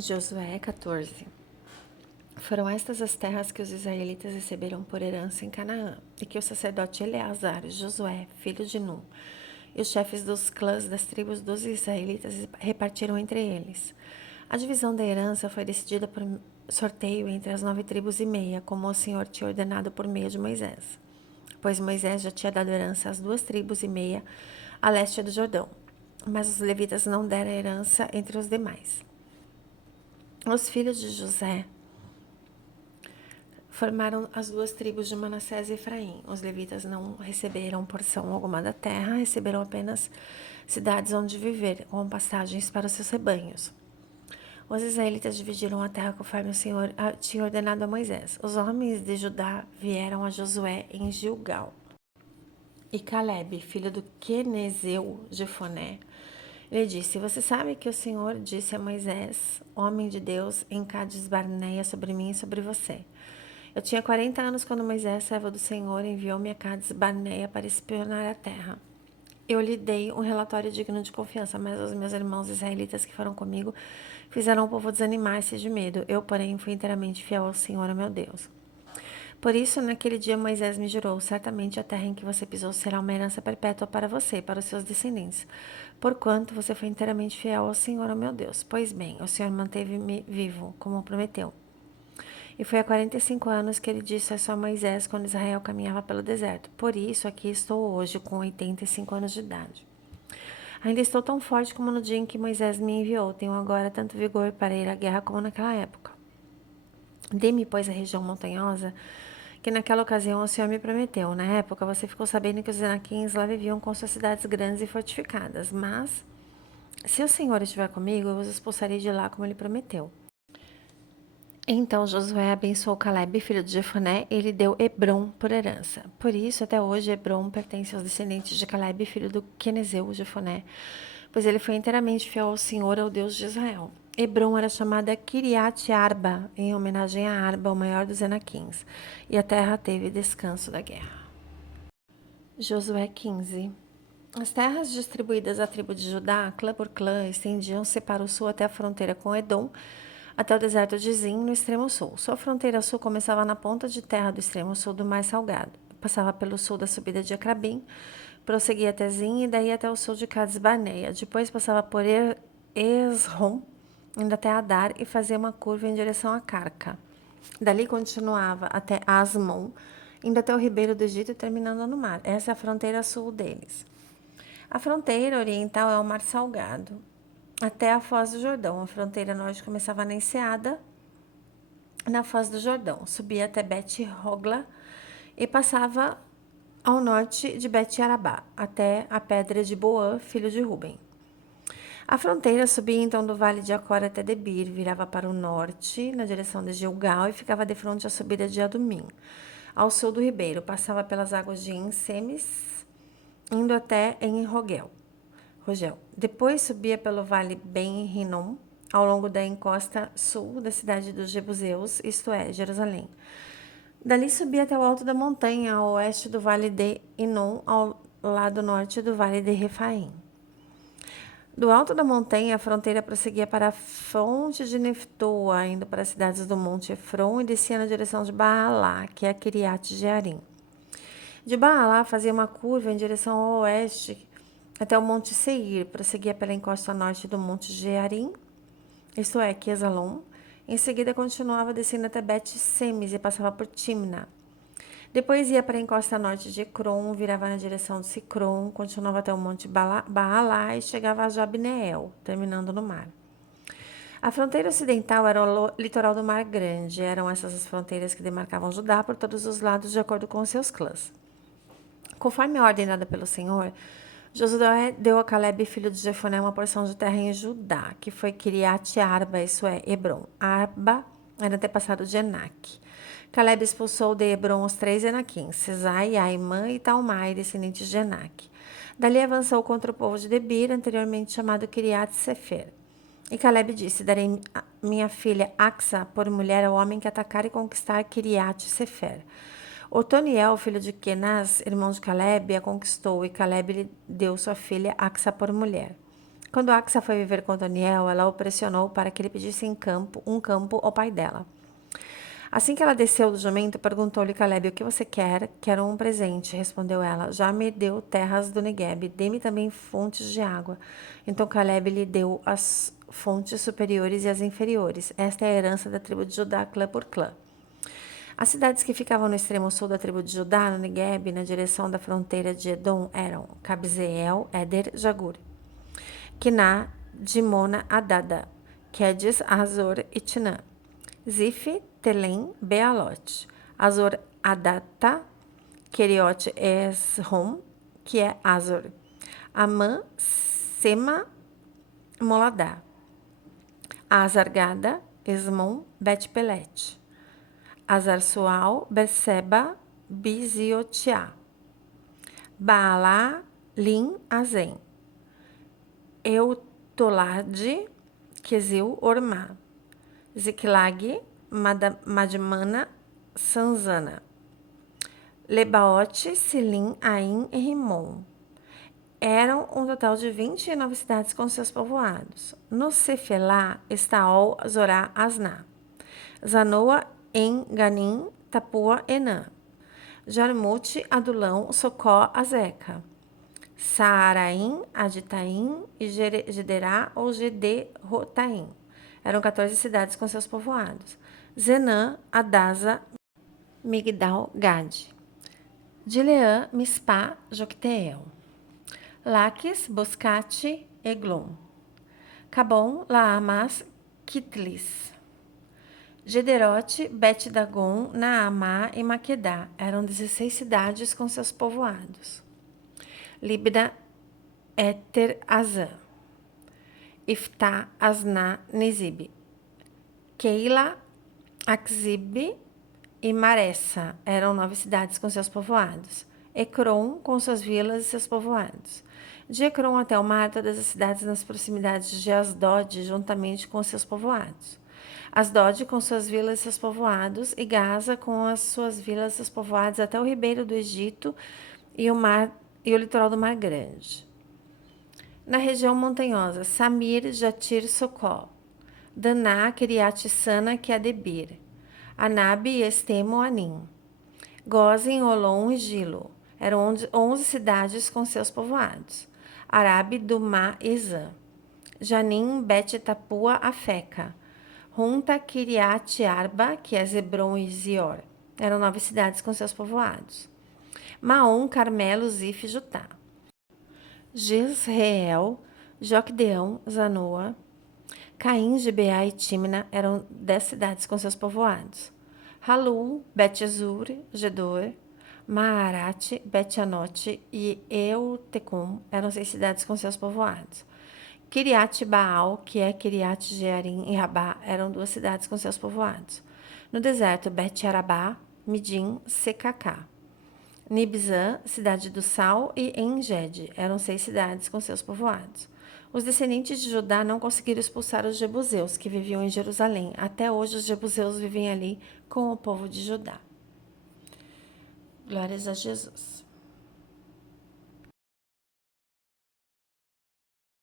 Josué 14. Foram estas as terras que os israelitas receberam por herança em Canaã, e que o sacerdote Eleazar, Josué, filho de Nun, e os chefes dos clãs das tribos dos israelitas repartiram entre eles. A divisão da herança foi decidida por sorteio entre as 9,5 tribos, como o Senhor tinha ordenado por meio de Moisés, pois Moisés já tinha dado herança às 2,5 tribos a leste do Jordão, mas os levitas não deram herança entre os demais. Os filhos de José formaram as 2 tribos de Manassés e Efraim. Os levitas não receberam porção alguma da terra, receberam apenas cidades onde viver, com passagens para os seus rebanhos. Os israelitas dividiram a terra conforme o Senhor tinha ordenado a Moisés. Os homens de Judá vieram a Josué em Gilgal. E Caleb, filho do Quenezeu de Foné, lhe disse: Você sabe que o Senhor disse a Moisés, homem de Deus, em Cades Barneia, sobre mim e sobre você. Eu tinha 40 anos quando Moisés, servo do Senhor, enviou-me a Cades Barneia para espionar a terra. Eu lhe dei um relatório digno de confiança, mas os meus irmãos israelitas que foram comigo fizeram o povo desanimar-se de medo. Eu, porém, fui inteiramente fiel ao Senhor, meu Deus. Por isso, naquele dia, Moisés me jurou: certamente a terra em que você pisou será uma herança perpétua para você e para os seus descendentes, porquanto você foi inteiramente fiel ao Senhor, meu Deus. Pois bem, o Senhor manteve-me vivo, como prometeu. E foi há 45 anos que ele disse isso a Moisés quando Israel caminhava pelo deserto. Por isso, aqui estou hoje, com 85 anos de idade. Ainda estou tão forte como no dia em que Moisés me enviou. Tenho agora tanto vigor para ir à guerra como naquela época. Dê-me, pois, a região montanhosa que naquela ocasião o Senhor me prometeu. Na época, você ficou sabendo que os Enaquins lá viviam com suas cidades grandes e fortificadas. Mas, se o Senhor estiver comigo, eu os expulsarei de lá como ele prometeu. Então Josué abençoou Caleb, filho de Jefoné, e lhe deu Hebrom por herança. Por isso, até hoje, Hebrom pertence aos descendentes de Caleb, filho do Quenezeu, Jefoné, pois ele foi inteiramente fiel ao Senhor, ao Deus de Israel. Hebrom era chamada Kiriat Arba, em homenagem a Arba, o maior dos Enaquins, e a terra teve descanso da guerra. Josué 15. As terras distribuídas à tribo de Judá, clã por clã, estendiam-se para o sul até a fronteira com Edom, até o deserto de Zin, no extremo sul. Sua fronteira sul começava na ponta de terra do extremo sul do Mar Salgado. Passava pelo sul da subida de Acrabim, prosseguia até Zin e daí até o sul de Cades Barneia. Depois passava por Esrom, indo até Adar e fazia uma curva em direção a Carca. Dali continuava até Asmon, indo até o ribeiro do Egito e terminando no mar. Essa é a fronteira sul deles. A fronteira oriental é o Mar Salgado, até a Foz do Jordão. A fronteira norte começava na Enseada, na Foz do Jordão. Subia até Bet-Hogla e passava ao norte de Bet-Arabá, até a pedra de Boã, filho de Ruben. A fronteira subia então do vale de Acor até Debir, virava para o norte, na direção de Gilgal, e ficava de frente à subida de Adumim, ao sul do ribeiro. Passava pelas águas de Ensemes, indo até em Rogel. Depois subia pelo vale Ben-Hinnom, ao longo da encosta sul da cidade dos Jebuseus, isto é, Jerusalém. Dali subia até o alto da montanha, ao oeste do vale de Inom, ao lado norte do vale de Refaim. Do alto da montanha, a fronteira prosseguia para a fonte de Neftoa, indo para as cidades do Monte Efron e descia na direção de Baalá, que é Kiriat Jearim. De Baalá fazia uma curva em direção ao oeste até o Monte Seir, prosseguia pela encosta norte do Monte Jearim, isto é, Quesalom. Em seguida, continuava descendo até Bet-Semes e passava por Timna. Depois ia para a encosta norte de Ecrom, virava na direção de Sicrom, continuava até o Monte Baalá e chegava a Jabneel, terminando no mar. A fronteira ocidental era o litoral do Mar Grande. Eram essas as fronteiras que demarcavam Judá por todos os lados, de acordo com seus clãs. Conforme a ordem dada pelo Senhor, Josué deu a Caleb, filho de Jefoné, uma porção de terra em Judá, que foi Kiriat Arba, isso é, Hebrom. Arba era antepassado de Enac. Caleb expulsou de Hebrom os 3 Enaquins, Sesai, Aimã e Talmai, descendentes de Enac. Dali avançou contra o povo de Debir, anteriormente chamado Kiriat Sefer. E Caleb disse: Darei minha filha Axa por mulher ao homem que atacar e conquistar Kiriat Sefer. Otoniel, filho de Kenaz, irmão de Caleb, a conquistou, e Caleb lhe deu sua filha Axa por mulher. Quando Axa foi viver com Otoniel, ela o pressionou para que ele pedisse um campo ao pai dela. Assim que ela desceu do jumento, perguntou-lhe Caleb: o que você quer? Quero um presente, respondeu ela. Já me deu terras do Negueb, dê-me também fontes de água. Então Caleb lhe deu as fontes superiores e as inferiores. Esta é a herança da tribo de Judá, clã por clã. As cidades que ficavam no extremo sul da tribo de Judá, no Negueb, na direção da fronteira de Edom, eram Cabzeel, Éder, Jagur, Quiná, Dimona, Adada, Quedes, Azor e Tinã. Zif, Telém, Bealote, Azor, Adata, Keriote, Esrom, que é Azor, Amã, Sema, Moladá, Azargada, Esmon, Bet-Pelete, Azar-Sual, Berseba, Biziotiá, Baalá, Lim, Azem, Eutolade, Quesil, Ormá, Ziklag, Madmana, Sanzana, Lebaote, Silim, Aim e Rimon. Eram um total de 29 cidades com seus povoados. No Cefelá, Estaol, Zorá, Asná, Zanoa, En, Ganim, Tapua, Enã, Jarmute, Adulão, Socó, Azeca, Saaraim, Aditaim e Gederá ou Gederotaim. Eram 14 cidades com seus povoados. Zenã, Adasa, Migdal, Gade. Dileã, Mispá, Jocteel. Laques, Boscate, Eglon. Cabom, Laamas, Kitlis. Gederote, Bet-Dagon, Naamá e Maquedá. Eram 16 cidades com seus povoados. Libna, Éter, Azã. Iftá, Asná, Nizib. Keila, Axib e Maressa eram 9 cidades com seus povoados. Ecrom, com suas vilas e seus povoados. De Ecrom até o mar, todas as cidades nas proximidades de Asdod, juntamente com seus povoados. Asdod, com suas vilas e seus povoados, e Gaza, com as suas vilas e seus povoados, até o ribeiro do Egito e o litoral do Mar Grande. Na região montanhosa, Samir, Jatir, Socó. Daná, Kiriat Sana, que é Debir. Anabe, Estemo, Anim. Gozem, Olom e Gilo. Eram 11 cidades com seus povoados. Arabe, Dumá e Zã. Janim, Bet, Tapua, Afeca. Runta, Kiriat Arba, que é Zebron e Zior. Eram 9 cidades com seus povoados. Maom, Carmelo, Zif e Jutá. Jezreel, Jocdeão, Zanoa, Caim, Gibeá e Tímina eram 10 cidades com seus povoados. Halul, Bet-Zur, Gedor, Maarate, Bet-Anote e Eutecum eram 6 cidades com seus povoados. Kiriat Baal, que é Kiriat Jearim e Rabá, eram 2 cidades com seus povoados. No deserto, Bet-Arabá, Midim, Secacá. Nibzã, cidade do Sal, e Engede eram 6 cidades com seus povoados. Os descendentes de Judá não conseguiram expulsar os jebuseus, que viviam em Jerusalém. Até hoje, os jebuseus vivem ali com o povo de Judá. Glórias a Jesus.